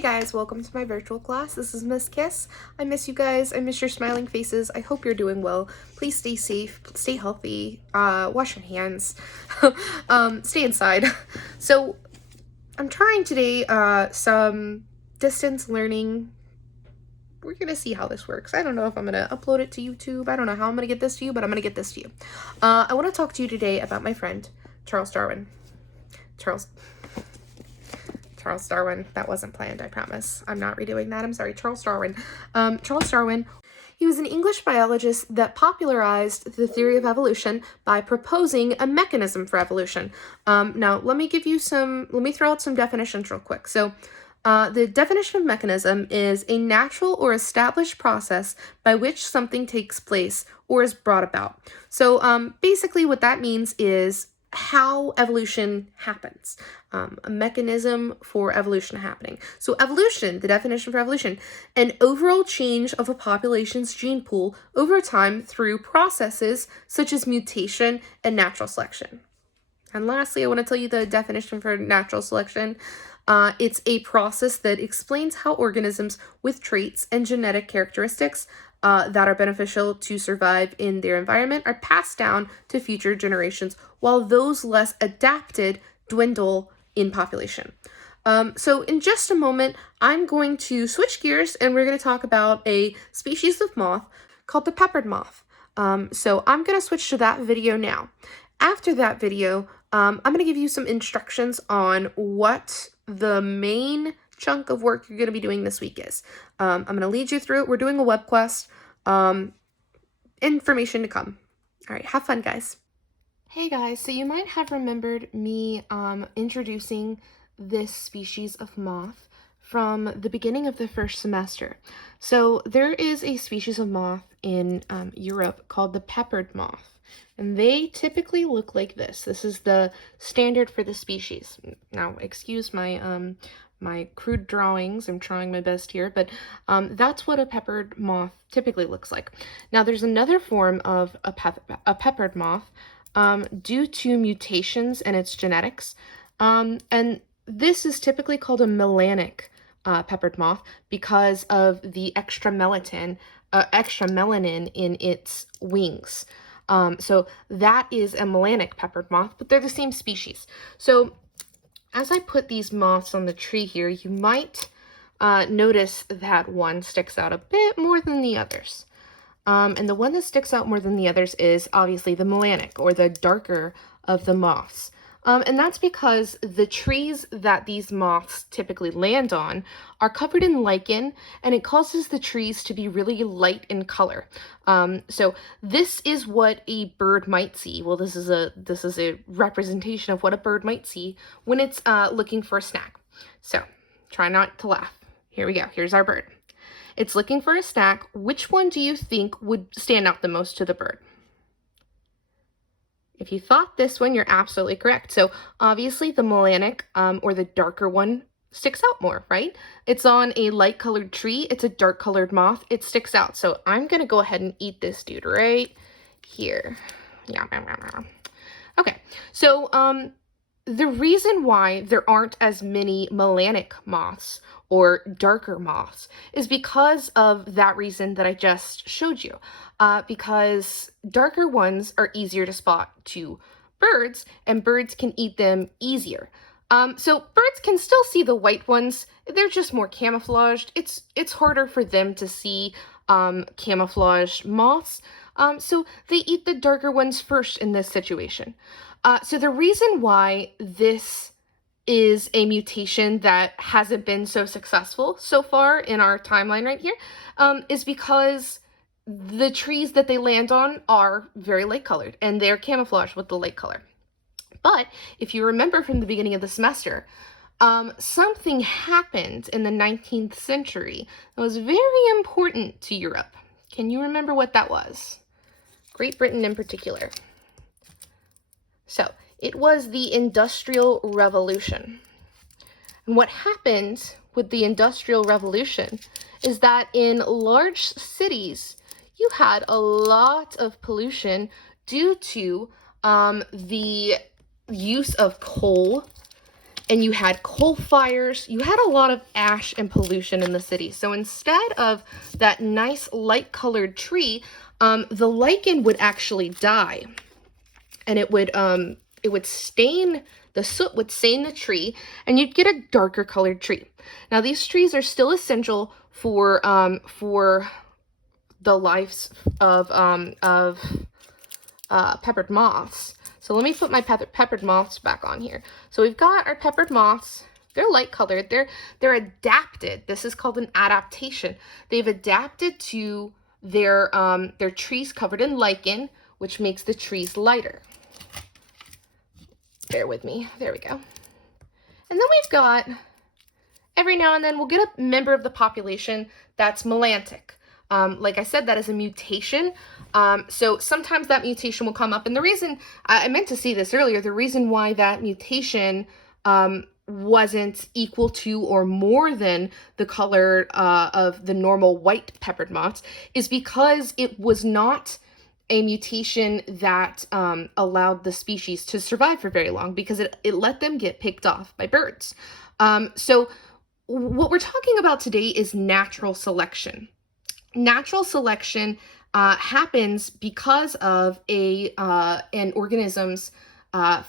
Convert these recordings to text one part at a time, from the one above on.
Hey guys, welcome to my virtual class. This is Miss Kiss. I miss you guys. I miss your smiling faces. I hope you're doing well. Please stay safe, stay healthy, wash your hands, stay inside. So I'm trying today some distance learning. We're gonna see how this works. I don't know if I'm gonna upload it to YouTube. I don't know how I'm gonna get this to you, but I'm gonna get this to you. I want to talk to you today about my friend, Charles Darwin. Charles Darwin. That wasn't planned, I promise. I'm not redoing that. I'm sorry. Charles Darwin. Charles Darwin, he was an English biologist that popularized the theory of evolution by proposing a mechanism for evolution. Now, let me throw out some definitions real quick. So, the definition of mechanism is a natural or established process by which something takes place or is brought about. So, basically what that means is how evolution happens, a mechanism for evolution happening. So evolution, the definition for evolution, an overall change of a population's gene pool over time through processes such as mutation and natural selection. And lastly, I want to tell you the definition for natural selection. It's a process that explains how organisms with traits and genetic characteristics that are beneficial to survive in their environment are passed down to future generations, while those less adapted dwindle in population. So in just a moment, I'm going to switch gears and we're going to talk about a species of moth called the peppered moth. So I'm going to switch to that video now. After that video, I'm going to give you some instructions on what the main chunk of work you're going to be doing this week is. I'm going to lead you through it. We're doing a web quest. Information to come. All right, have fun, guys. Hey guys, so you might have remembered me introducing this species of moth from the beginning of the first semester. So there is a species of moth in Europe called the peppered moth. And they typically look like this. This is the standard for the species. Now, excuse my my crude drawings. I'm trying my best here, but that's what a peppered moth typically looks like. Now, there's another form of a peppered moth due to mutations in its genetics, and this is typically called a melanic peppered moth because of the extra melanin in its wings. So that is a melanic peppered moth, but they're the same species. So as I put these moths on the tree here, you might notice that one sticks out a bit more than the others. And the one that sticks out more than the others is obviously the melanic, or the darker of the moths. And that's because the trees that these moths typically land on are covered in lichen, and it causes the trees to be really light in color. So this is what a bird might see. Well, this is a representation of what a bird might see when it's looking for a snack. So try not to laugh. Here we go. Here's our bird. It's looking for a snack. Which one do you think would stand out the most to the bird? If you thought this one, you're absolutely correct. So obviously the melanic, or the darker one, sticks out more, right? It's on a light colored tree. It's a dark colored moth. It sticks out. So I'm going to go ahead and eat this dude right here. Yeah. Okay. So the reason why there aren't as many melanic moths or darker moths is because of that reason that I just showed you. Because darker ones are easier to spot to birds, and birds can eat them easier. So birds can still see the white ones. They're just more camouflaged. It's harder for them to see camouflaged moths. So they eat the darker ones first in this situation. So the reason why this is a mutation that hasn't been so successful so far in our timeline right here is because the trees that they land on are very light colored, and they're camouflaged with the light color. But if you remember from the beginning of the semester, something happened in the 19th century that was very important to Europe. Can you remember what that was? Great Britain in particular. So it was the Industrial Revolution. And what happened with the Industrial Revolution is that in large cities, you had a lot of pollution due to the use of coal and you had coal fires. You had a lot of ash and pollution in the city. So instead of that nice light-colored tree, the lichen would actually die, and it would stain, the soot would stain the tree, and you'd get a darker colored tree. Now these trees are still essential for the lives of peppered moths. So let me put my peppered moths back on here. So we've got our peppered moths. They're light colored. They're adapted. This is called an adaptation. They've adapted to their trees covered in lichen, which makes the trees lighter. Bear with me. There we go. And then we've got, every now and then, we'll get a member of the population that's melantic. Like I said, that is a mutation. So sometimes that mutation will come up. And the reason, I meant to say this earlier, the reason why that mutation wasn't equal to or more than the color of the normal white peppered moths is because it was not a mutation that allowed the species to survive for very long, because it let them get picked off by birds. So what we're talking about today is natural selection. Natural selection happens because of an organism's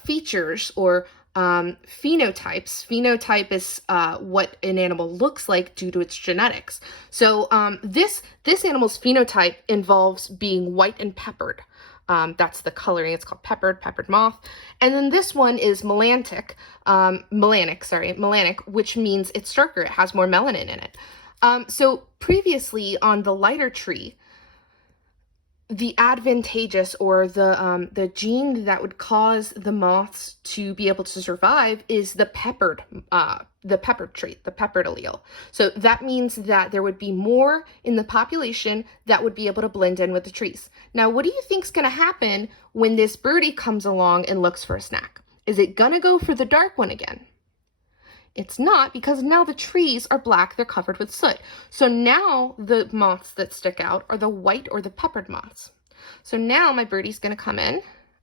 features or phenotypes. Phenotype is what an animal looks like due to its genetics. So this animal's phenotype involves being white and peppered. That's the coloring. It's called peppered moth. And then this one is melanic, which means it's darker. It has more melanin in it. So previously on the lighter tree, the advantageous or the gene that would cause the moths to be able to survive is the peppered trait, the peppered allele. So that means that there would be more in the population that would be able to blend in with the trees. Now, what do you think is going to happen when this birdie comes along and looks for a snack? Is it going to go for the dark one again? It's not, because now the trees are black, they're covered with soot. So now the moths that stick out are the white or the peppered moths. So now my birdie's gonna come in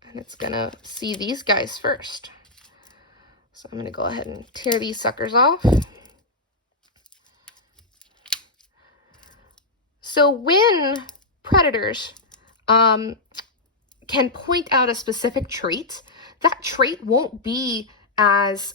and it's gonna see these guys first. So I'm gonna go ahead and tear these suckers off. So when predators can point out a specific trait, that trait won't be as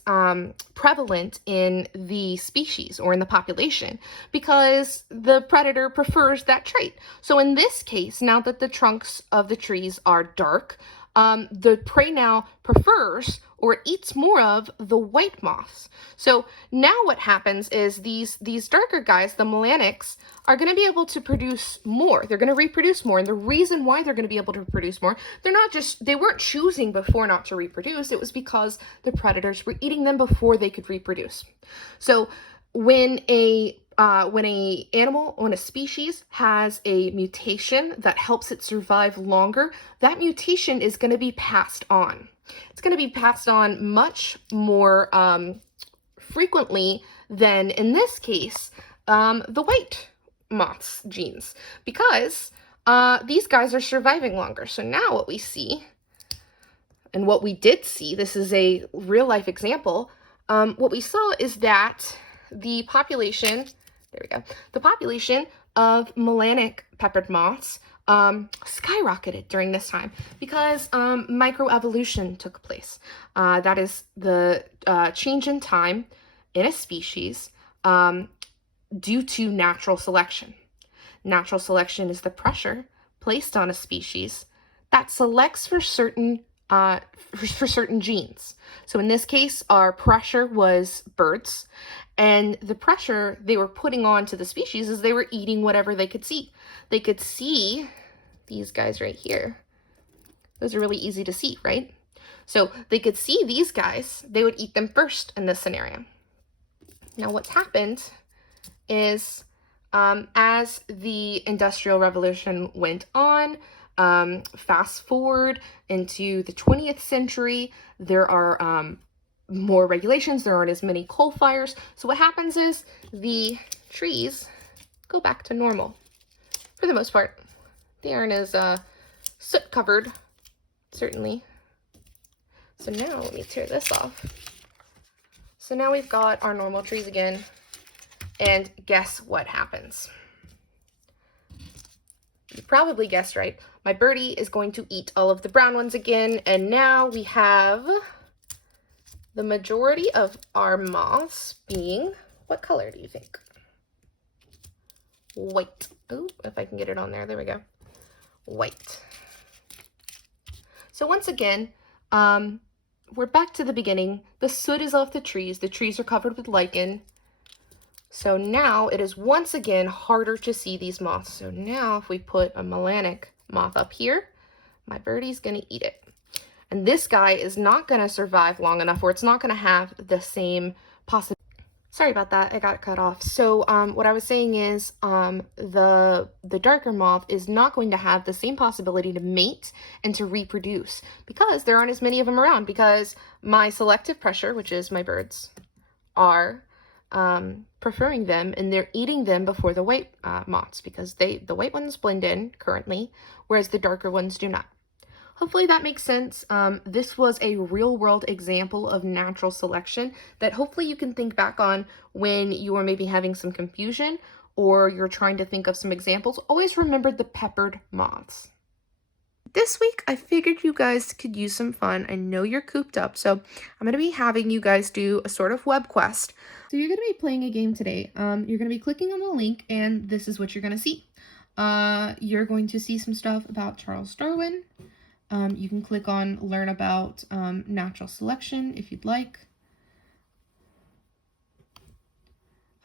prevalent in the species or in the population because the predator prefers that trait. So in this case, now that the trunks of the trees are dark, the prey now prefers or eats more of the white moths. So now what happens is these darker guys, the melanics, are going to be able to produce more. They're going to reproduce more. And the reason why they're going to be able to produce more, they weren't choosing before not to reproduce. It was because the predators were eating them before they could reproduce. So when a species has a mutation that helps it survive longer, that mutation is going to be passed on. It's going to be passed on much more frequently than, in this case, the white moth's genes, because these guys are surviving longer. So now what we see, and what we did see, this is a real-life example, what we saw is that the population, there we go, the population of melanic peppered moths skyrocketed during this time because microevolution took place. That is the change in time in a species due to natural selection. Natural selection is the pressure placed on a species that selects for certain genes. So in this case, our pressure was birds, and the pressure they were putting on to the species is they were eating whatever they could see. They could see these guys right here. Those are really easy to see, right? So they could see these guys, they would eat them first in this scenario. Now what's happened is as the Industrial Revolution went on, fast forward into the 20th century, there are more regulations, there aren't as many coal fires. So what happens is the trees go back to normal for the most part. They aren't as soot covered, certainly. So now let me tear this off. So now we've got our normal trees again, and guess what happens? You probably guessed right. My birdie is going to eat all of the brown ones again, and now we have the majority of our moths being, what color do you think? White. Oh, if I can get it on there, there we go. White. So once again, we're back to the beginning. The soot is off the trees are covered with lichen. So now it is once again harder to see these moths. So now if we put a melanic moth up here, my birdie's gonna eat it. And this guy is not gonna survive long enough, or it's not gonna have the same possibility. Sorry about that, I got cut off. So what I was saying is the darker moth is not going to have the same possibility to mate and to reproduce because there aren't as many of them around, because my selective pressure, which is my birds, are preferring them, and they're eating them before the white moths, because the white ones blend in currently, whereas the darker ones do not. Hopefully that makes sense. This was a real-world example of natural selection that hopefully you can think back on when you are maybe having some confusion or you're trying to think of some examples. Always remember the peppered moths. This week, I figured you guys could use some fun. I know you're cooped up, so I'm going to be having you guys do a sort of web quest. So you're going to be playing a game today. You're going to be clicking on the link, and this is what you're going to see. You're going to see some stuff about Charles Darwin. You can click on learn about natural selection if you'd like.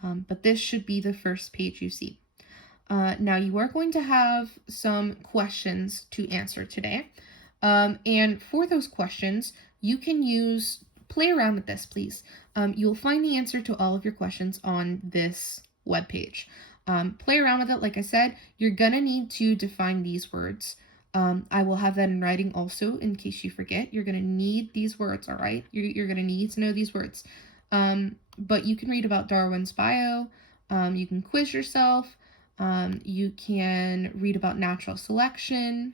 But this should be the first page you see. Now you are going to have some questions to answer today. And for those questions, you can play around with this, please. You'll find the answer to all of your questions on this webpage. Play around with it. Like I said, you're gonna need to define these words. I will have that in writing also in case you forget. You're gonna need these words, all right? You're gonna need to know these words. But you can read about Darwin's bio. You can quiz yourself. You can read about natural selection.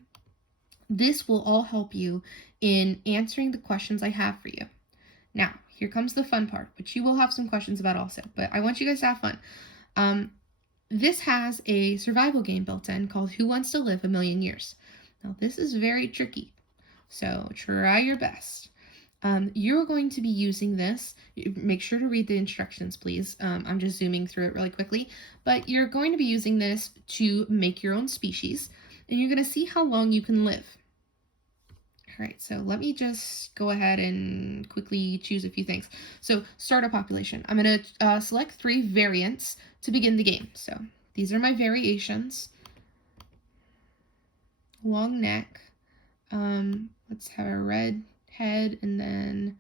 This will all help you in answering the questions I have for you. Now, here comes the fun part, which you will have some questions about also, but I want you guys to have fun. This has a survival game built in called Who Wants to Live a Million Years? Now, this is very tricky, so try your best. You're going to be using this. Make sure to read the instructions, please. I'm just zooming through it really quickly. But you're going to be using this to make your own species, and you're going to see how long you can live. All right, so let me just go ahead and quickly choose a few things. So starter population. I'm going to select 3 variants to begin the game. So these are my variations. Long neck. Let's have a red head, and then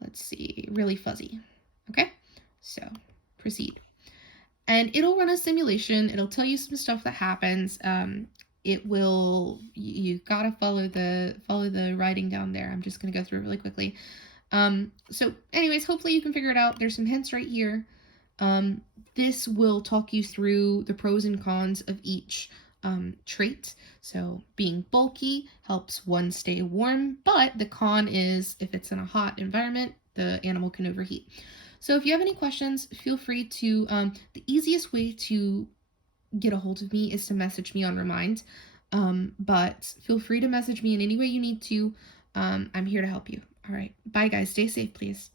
let's see, really fuzzy. Okay, so proceed. And it'll run a simulation. It'll tell you some stuff that happens. It will, you gotta follow the writing down there. I'm just gonna go through it really quickly. So anyways, hopefully you can figure it out. There's some hints right here. This will talk you through the pros and cons of each trait. So being bulky helps one stay warm, but the con is if it's in a hot environment, the animal can overheat. So if you have any questions, feel free to, the easiest way to get a hold of me is to message me on Remind, but feel free to message me in any way you need to. I'm here to help you. All right, bye guys, stay safe, please.